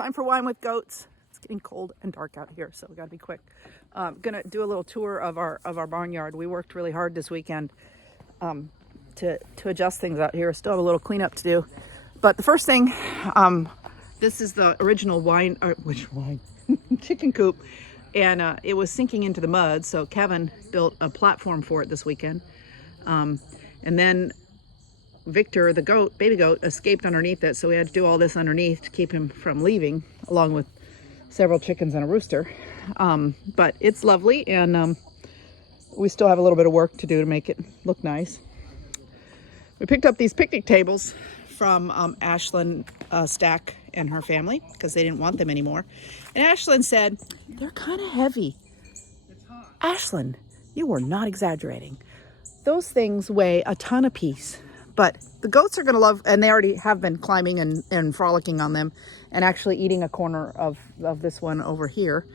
Time for wine with goats. It's getting cold and dark out here, so we got to be quick. Gonna do a little tour of our barnyard. We worked really hard this weekend to adjust things out here. Still have a little cleanup to do, but the first thing, this is the original wine. Which wine? Chicken coop, and it was sinking into the mud. So Kevin built a platform for it this weekend, and then Victor, the goat, baby goat, escaped underneath it, so we had to do all this underneath to keep him from leaving, along with several chickens and a rooster. But it's lovely, and we still have a little bit of work to do to make it look nice. We picked up these picnic tables from Ashlyn Stack and her family because they didn't want them anymore. And Ashlyn said, they're kind of heavy. Ashlyn, you were not exaggerating. Those things weigh a ton apiece. But the goats are going to love, and they already have been climbing and frolicking on them and actually eating a corner of this one over here.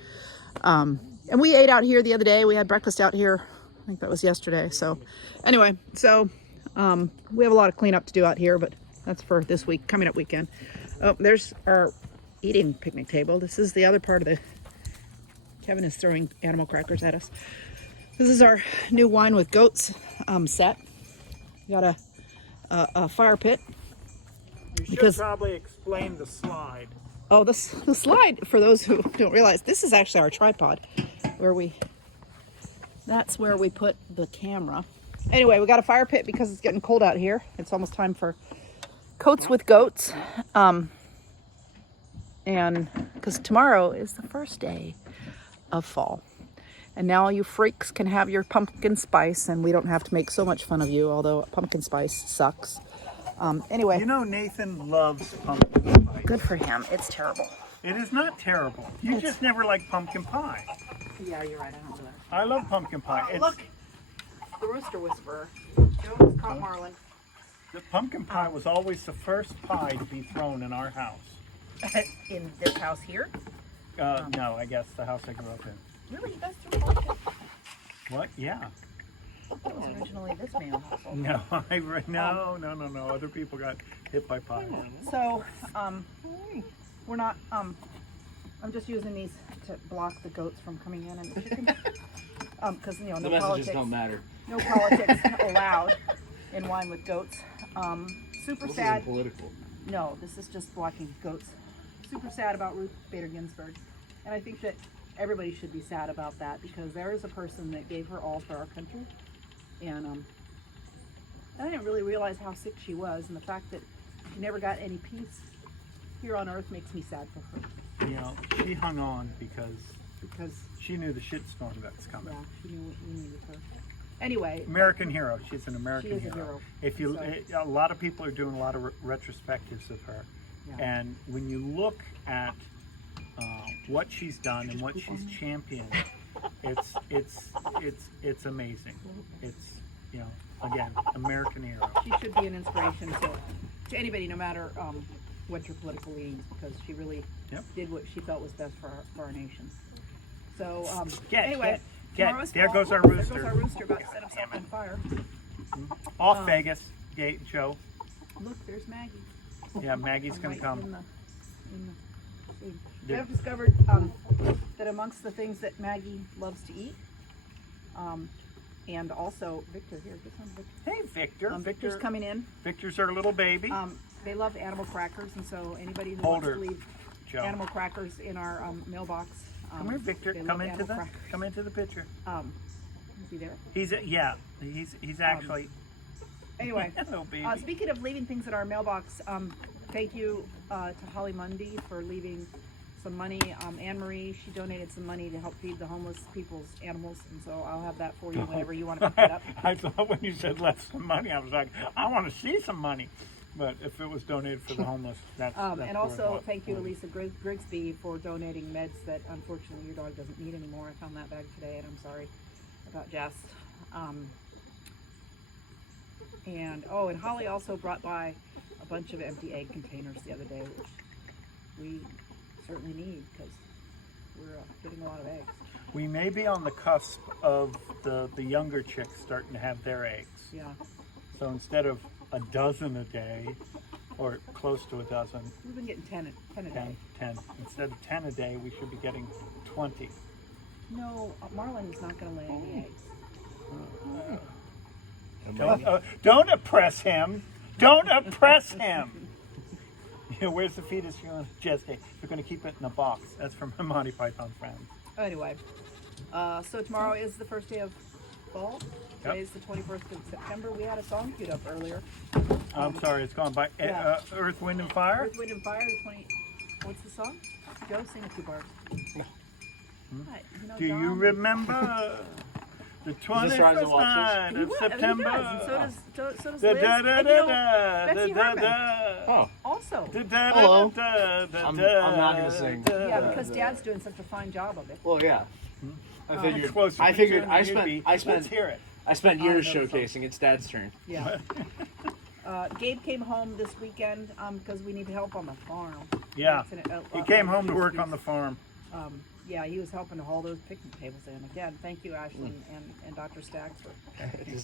And we ate out here the other day. We had breakfast out here. I think that was yesterday. So anyway, we have a lot of cleanup to do out here, but that's for this week, coming up weekend. Oh, there's our eating picnic table. This is the other part of the, Kevin is throwing animal crackers at us. This is our new wine with goats set. We got a fire pit. You should probably explain the slide. Oh, the slide, for those who don't realize, this is actually our tripod that's where we put the camera. Anyway, we got a fire pit because it's getting cold out here. It's almost time for Coats with Goats. And because tomorrow is the first day of fall. And now you freaks can have your pumpkin spice, and we don't have to make so much fun of you, although pumpkin spice sucks. Anyway. You know Nathan loves pumpkin pie. Good for him. It's terrible. It is not terrible. You just never liked pumpkin pie. Yeah, you're right. I don't do that. I love pumpkin pie. Oh, look! The rooster whisperer. Jones caught Marlin. The pumpkin pie was always the first pie to be thrown in our house. In this house here? No, I guess the house I grew up in. Really? You guys threw pumpkin? What? Yeah. That was originally this man's household. No. Other people got hit by pie. So, we're not, I'm just using these to block the goats from coming in and the chickens. Because, the messages don't matter. No politics allowed in Wine with Goats. Super This sad. isn't political. No, this is just blocking goats. Super sad about Ruth Bader Ginsburg. And I think that everybody should be sad about that because there is a person that gave her all for our country. And I didn't really realize how sick she was, and the fact that she never got any peace here on earth makes me sad for her. You know, she hung on because she knew the shitstorm that's coming. Yeah, she knew what we needed her. Anyway. American hero. She's an American she is hero. A hero. If you, a lot of people are doing a lot of retrospectives of her, and when you look at what she's done and what she's championed, it's amazing. It's, you know, again, American hero. She should be an inspiration to anybody, no matter what your political leanings, because she really did what she felt was best for our nation. So anyway. There goes our rooster. There goes our rooster about to set himself on fire. Off Vegas, Joe. Look, there's Maggie. Yeah, Maggie's going to come. We have discovered that amongst the things that Maggie loves to eat, and also Victor, here, get some Victor. Hey, Victor. Victor's coming in. Victor's our little baby. They love animal crackers, and so anybody who wants to leave animal crackers in our mailbox. Come here, Victor. Come into the picture. Is he there? He's actually. Anyway, speaking of leaving things in our mailbox, thank you to Holly Mundy for leaving some money. Anne Marie, she donated some money to help feed the homeless people's animals, and so I'll have that for you whenever you want to pick it up. I thought when you said left some money, I was like, I want to see some money. But if it was donated for the homeless, that's and also thank you to Lisa Grigsby for donating meds that unfortunately your dog doesn't need anymore. I found that bag today, and I'm sorry about Jess. And Holly also brought by a bunch of empty egg containers the other day, which we certainly need because we're getting a lot of eggs. We may be on the cusp of the younger chicks starting to have their eggs. Yeah. So instead of a dozen a day, or close to a dozen. We've been getting 10 a day. 10. Instead of 10 a day, we should be getting 20. No, Marlin is not going to lay any eggs. Don't oppress him. Don't oppress him. Where's the fetus you're going to gestate? You're going to keep it in a box. That's from my Monty Python friend. Anyway, so tomorrow is the first day of fall. Yep. Today's the 21st of September. We had a song queued up earlier. I'm sorry, it's gone by. Yeah. Earth, Wind, and Fire? Earth, Wind, and Fire, the 20... What's the song? Joe, sing a few bars. Hi, Do you Dom- remember the This Rise 21st of Watches? night He of was, September? He does, and so does Da Liz. da da And, da you know, da Betsy da Herman da. Oh, also. Da da Hello. da da I'm da not gonna sing. da. Yeah, because Dad's doing such a fine job of it. well, yeah. I figured. Closer I figured. than I you'd spent. be. I Let's spent. hear it. I spent years I know the song. showcasing. It's Dad's turn. Yeah. Gabe came home this weekend because we need help on the farm. Yeah. That's He came home to work on the farm. Yeah, he was helping to haul those picnic tables in. Again, thank you, Ashley and Dr. Stacks for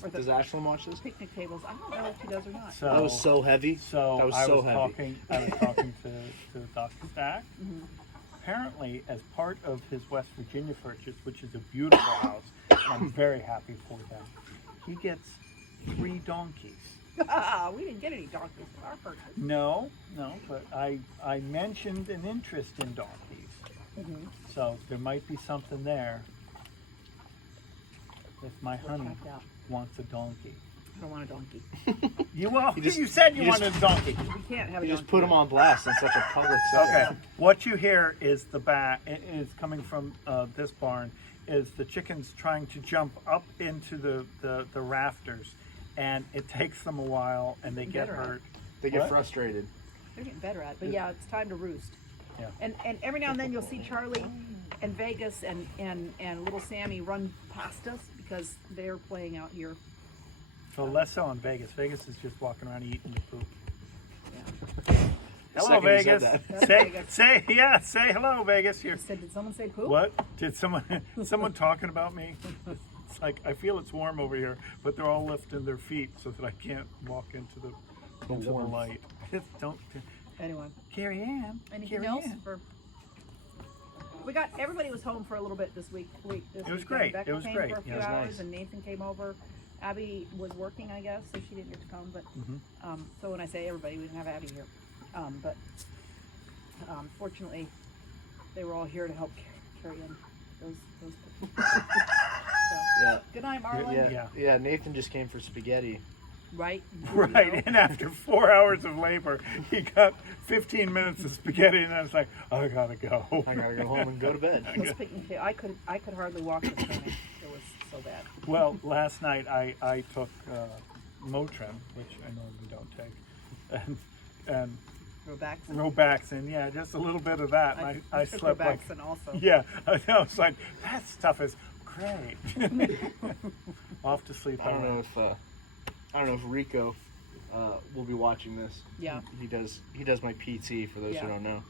Does Ashlyn watch this? picnic tables. I don't know if he does or not. So That was so heavy. So That was I so was heavy. talking. I was talking to Dr. Stack. Apparently, as part of his West Virginia purchase, which is a beautiful house, and I'm very happy for them, he gets 3 donkeys. We didn't get any donkeys for our purchase. No, but I mentioned an interest in donkeys, so there might be something there. If my honey Checked out. wants a donkey, I don't want a donkey. you said you you just- wanted a donkey. We can't have a You donkey. just put him on blast in such a public setting. Okay, what you hear is the bat is coming from this barn. Is the chickens trying to jump up into the rafters, and it takes them a while, and they get Better at it. hurt. They get What? frustrated. They're getting better at it. But yeah, it's time to roost. Yeah. And every now and then you'll see Charlie and Vegas and little Sammy run past us because they're playing out here. So less so in Vegas. Vegas is just walking around eating the poop. Yeah. Hello, second you said Vegas. that. That's Say Vegas. say hello, Vegas. You're I said, did someone say poop? what? Did someone talking about me? It's like I feel it's warm over here, but they're all lifting their feet so that I can't walk into the warmth. light. Don't Anyway, Carrie Ann. anything Carrie else? Ann. Everybody was home for a little bit this week. This It was weekend. great. Becca It was came great. for a few It was hours, nice. and Nathan came over. Abby was working, I guess, so she didn't get to come. But so when I say everybody, we didn't have Abby here. But fortunately, they were all here to help carry in those so, Yeah. good night, Marlon. Yeah. Yeah. Yeah. Nathan just came for spaghetti. Right. Right, and after 4 hours of labor, he got 15 minutes of spaghetti, and I was like, I gotta go. I gotta go home and go to bed. Those picnic tables, I could hardly walk this morning. It was so bad. Well, last night I took Motrin, which I normally don't take, and Robaxin, yeah, just a little bit of that, and I took slept like, Robaxin also. yeah, I was like, that stuff is great. Off to sleep. I don't know if Rico will be watching this. Yeah. He does my PT for those Yeah. who don't know.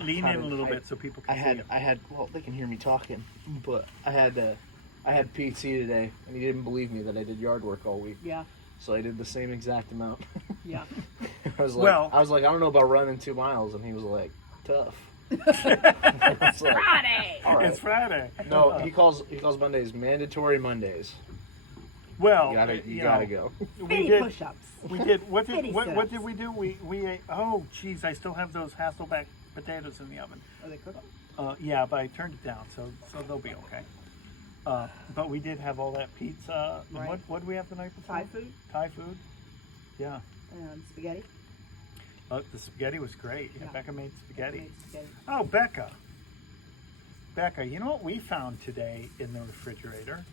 Lean in a little bit so people can see you. I had well, they can hear me talking, but I had PT today, and he didn't believe me that I did yard work all week. Yeah. So I did the same exact amount. Yeah. I was Well- like, I don't know about running 2 miles, and he was like, tough. It's like, Friday. all right. It's Friday. No, he calls Mondays mandatory Mondays. Well, You gotta go. We Mini did. push-ups. We did. What Mini did sit-ups. we do? We ate. Oh, geez, I still have those Hasselback potatoes in the oven. Are they cooked? Yeah, but I turned it down, so they'll be okay. But we did have all that pizza. And Right. What did we have the night before? Thai food Thai food. Yeah. and spaghetti. The spaghetti was great. Yeah, Yeah. Becca made spaghetti. Made spaghetti. Oh, Becca. Becca, you know what we found today in the refrigerator?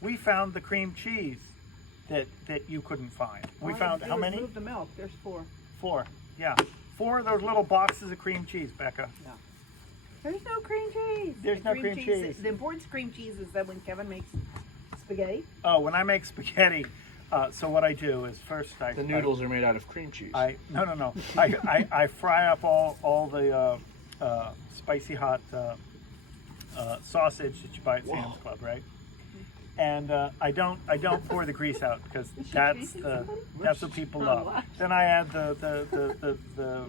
We found the cream cheese that you couldn't find. We All I found had to how do was many? Move the milk. There's 4. 4. Yeah. 4 of those little boxes of cream cheese, Becca. Yeah. There's no cream cheese. There's The no cream cheese. The importance of cream cheese is that when Kevin makes spaghetti, Oh, when I make spaghetti, so what I do is first The noodles are made out of cream cheese. No. I fry up all the spicy hot sausage that you buy at Sam's Club, right? And I don't pour the grease out because that's what people love. Then I add the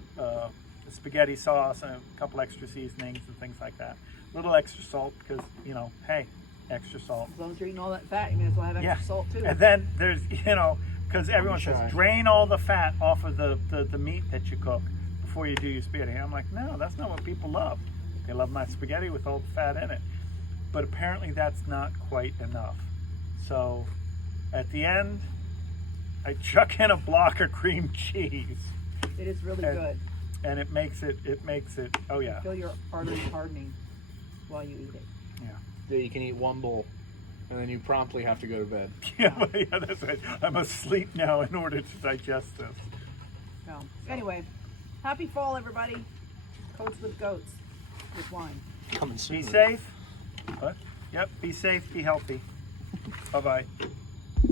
spaghetti sauce and a couple extra seasonings and things like that. A little extra salt because, you know, hey, extra salt. As long as you're eating all that fat, you may as well have extra Yeah. salt too. And then there's, you know, because everyone shy. says drain all the fat off of the meat that you cook before you do your spaghetti. I'm like, no, that's not what people love. They love my spaghetti with all the fat in it. But apparently that's not quite enough. So at the end, I chuck in a block of cream cheese, It is really and- good. and it makes it, oh yeah. Feel your arteries hardening while you eat it. Yeah, you can eat one bowl, and then you promptly have to go to bed. Yeah, that's right. I'm asleep now in order to digest this. So, anyway, happy fall, everybody. Coats with goats with wine. Coming soon. Be safe. What? Yep, be safe, be healthy. Bye-bye.